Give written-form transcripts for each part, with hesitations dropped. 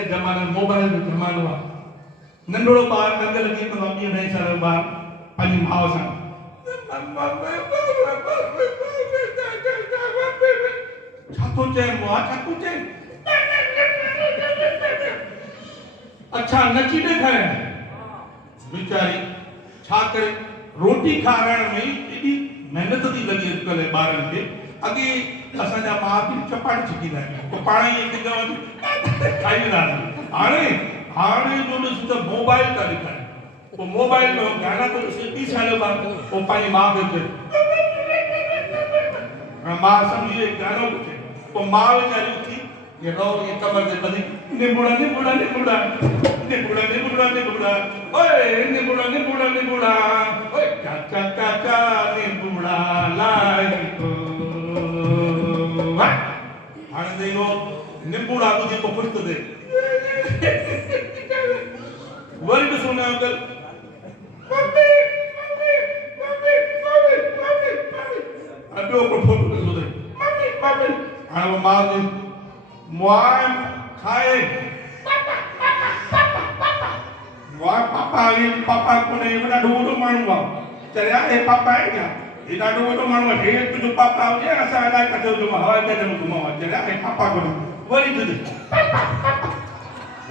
जमाना मोबाइल जो जमानो आहे नंढड़ो ॿार ॾंग लॻी पवंदो आहे 2 साल जो ॿार पंहिंजी माउ सां छा थो चए मुआ छा थो चए अच्छा नची ॾेखारे वीचारी छा करे रोटी खाराइण में एॾी महिनत थी लॻे अॼुकल्ह ॿारनि खे अॻे असांजा माउ पीउ चपाट छिकींदा आहिनि पोइ पाण ई हिकु चवंदी खाई वेंदासीं हाणे जो ॾिस त मोबाइल था ॾेखारनि पोइ मोबाइल में गाना थो ॾिसे 2 साल जो ॿारु पोइ पंहिंजी माउ खे चए माउ सम्झी गानो थो चए पोइ माउ वीचारी उथी ये रो ये कमर ते ॿधी निबुड़ा निबुड़ा निबुड़ा निबुड़ा निबुड़ा निबुड़ा ओए निबुड़ा निबुड़ा निबुड़ा ओए चाचा चाचा निबुड़ा लाई तो हाणे देखो निबुड़ा ॿुधी पोइ ख़ुशि थो थिए वरी ॾिसो न uncle mummy mummy mummy mummy mummy mummy ॿियो को फोटो ॾिसो त मम्मी मम्मी हाणे वो माउ जी मुआए खाए मुआए पापा ये पापा कोने ये ॾाढो वॾो माण्हू आहे चरिया हे पापा आहे छा हे ॾाढो वॾो माण्हू आहे हे तुंहिंजो पापा हुजे असां अलाए किथे जो हवाई जहाज में घुमूं आहे चरिया हे पापा कोने वरी तुंहिंजो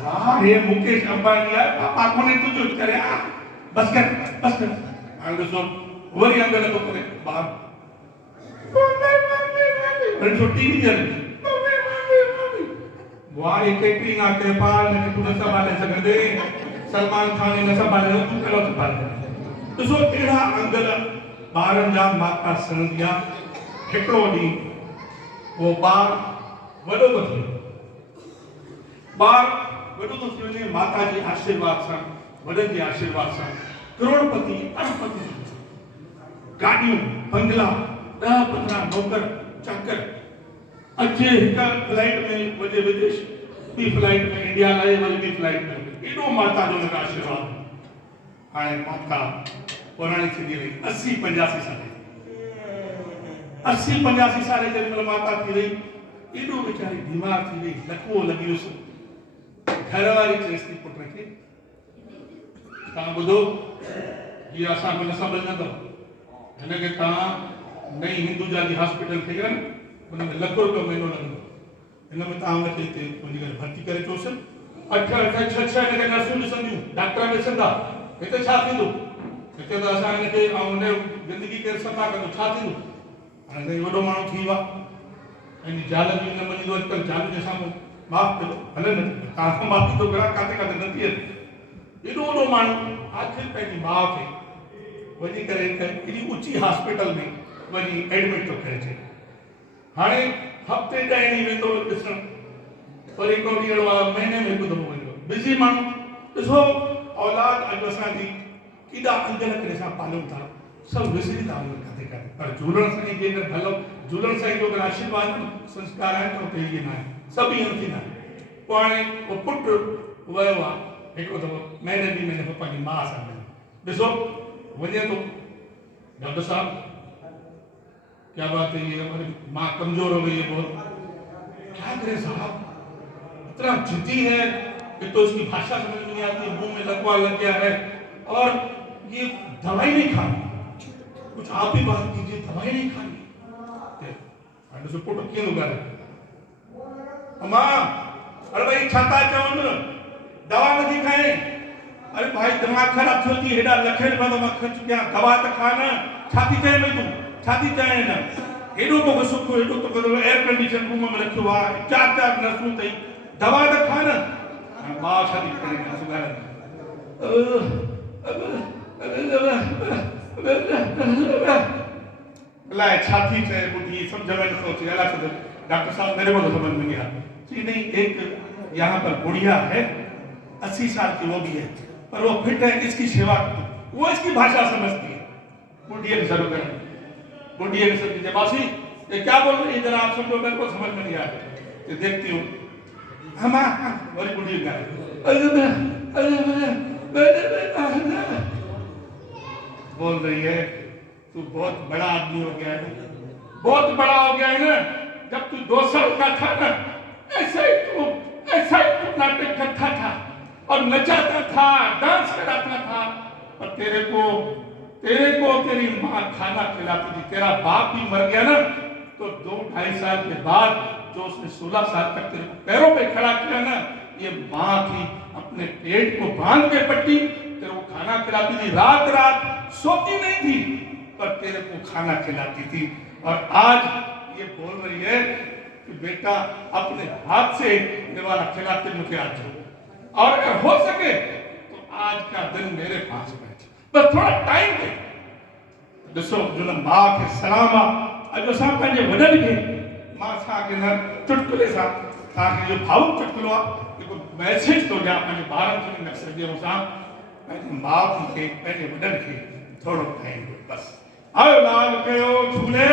वाह हे मुकेश अंबानी आहे पापा कोने तुंहिंजो चरिया बस कर हाणे ॾिसो वरी अंदरि थो करे ॿार वरी छुट्टी थी थियनि वाह ये कैटरीन आके पाल ने तू न संभाले सघंदे सलमान खान ने न संभाले तू कहिड़ो संभाले ॾिसो अहिड़ा अंगल ॿारनि जा माता सणंदिया हिकिड़ो ॾींहुं उहो ॿार वॾो थो थिए ॿार वॾो थो थी वञे माता जे आशीर्वाद सां वॾनि जे आशीर्वाद सां करोड़पति अरबपति गाॾियूं बंगला 10-15 नौकर चाकर अचे हिकु फ्लाइट में वञे विदेश ॿी फ्लाइट में इंडिया लाइ वरी ॿी फ्लाइट में एॾो माता जो हुनखे आशीर्वाद हाणे माता पुराणी थींदी रही 80-85 साल 80-85 साल जे महिल माता थी रही एॾो वीचारी बीमार थी वई लकवो लॻी वियुसि घरवारी चएसि थी पुट खे तव्हां ॿुधो हीअ असांखे न सम्झंदो हिनखे तव्हां नई हिंदुजा जी हॉस्पिटल खे न उनमें ₹1 लाख महीनो लॻंदो हिनमें तव्हां हुनखे हिते वञी करे भर्ती करे अचोसि 8-8 6 हिनखे नर्सूं ॾिसंदियूं डॉक्टर ॾिसंदा हिते छा थींदो हिते त असां हिनखे ऐं हुन ज़िंदगी केरु सफ़ा कंदो छा थींदो हाणे वॾो माण्हू थी वियो आहे पंहिंजी ज़ाल बि न मञींदो अॼुकल्ह ज़ाल जे साम्हूं माफ़ु कयो हले न तव्हां माफ़ी थो घणा किथे किथे न थी अचे एॾो वॾो माण्हू आख़िर पंहिंजी माउ खे वञी करे एॾी ऊची हॉस्पिटल में वञी एडमिट थो करे छॾे हाणे हफ़्ते 10 ॾींहं वेंदो ॾिसण वरी हिकिड़ो ॾींहुं अहिड़ो आहे महीने में हिकु दफ़ो वेंदो बिज़ी माण्हू ॾिसो औलाद अॼु असांजी केॾा अंजल करे असां पालियूं था सभु विसरी था वञूं किथे किथे पर झूलण साईं जे अगरि भलो झूलण साईं जो अगरि आशीर्वाद संस्कार आहिनि त उते इहे न आहिनि सभु ईअं थींदा आहिनि पोइ हाणे उहो पुटु वियो आहे हिकिड़ो दफ़ो महीने 2 महीने खां पंहिंजी माउ सां मिलियो ॾिसो वञे थो डॉक्टर साहब क्या बात है ये हमारी माँ कमजोर हो गई है बहुत क्या करे साहब इतना जिद्दी है कि तो उसकी भाषा समझ में नहीं आती मुंह में लकवा लग गया है और ये दवाई नहीं खानी कुछ आप ही बात कीजिए दवाई नहीं खानी अरे सो पुट क्यों लगा रहे अम्मा अरे भाई छाता चवन दवा नहीं खाए अरे भाई दिमाग खराब थी होती हेडा लखे रुपया तो मैं खर्च किया दवा तो खाना छाती चाहे मैं तू छाती चाहे ना एडो तो सुख एडो तो करो एयर कंडीशन रूम में रखो आ 4 नर्सू तई दवा तो खाना मां शादी करे सुगार लाए छाती चाहे बुद्धि समझ में नहीं सोच अला तो डॉक्टर साहब मेरे को तो समझ में नहीं आता जी नहीं एक यहाँ पर बुढ़िया है 80 साल की वो भी है पर वो फिट है इसकी सेवा वो इसकी भाषा समझती है बुढ़िया शुरू करें बुढ़िया ने सब कीजिए मासी ये क्या बोल रही है जरा आप समझो मेरे को समझ में नहीं आ रहा तो देखती हूँ हम बड़ी बुढ़िया बोल रही है तू बहुत बड़ा आदमी हो गया है बहुत बड़ा हो गया है ना जब तू 2 साल का था ना ऐसे ही तू ऐसा ही तू नाटक करता था और नचाता था, डांस कराता था, और तेरे को तेरी माँ खाना खिलाती थी। तेरा बाप भी मर गया ना, तो 2-2.5 साल के बाद जो उसने 16 साल तक तेरे को पैरों पे खड़ा किया ना, ये माँ थी, अपने पेट को बांध के पट्टी, तेरे को खाना खिलाती थी, रात रात सोती नहीं थी पर तेरे को खाना खिलाती थी। और आज ये बोल रही है कि बेटा अपने हाथ से निवाला खिलाते मुझे आज जाओ, और अगर हो सके तो आज का दिन मेरे पास बैठ, बस थोड़ा टाइम दे। ॾिसो जो मां खे सलाम आहे। अॼु असां पंहिंजे वॾनि खे, मां असांखे न चुटकुले सां तव्हांखे इहो भावुक चुटकुलो आहे, जेको मैसेज थो ॾियां पंहिंजे ॿारनि खे मैसेज सां, पंहिंजे माउ पीउ खे, पंहिंजे वॾनि खे थोरो टाइम ॾियो बसि। आयो लाल कयो झूले।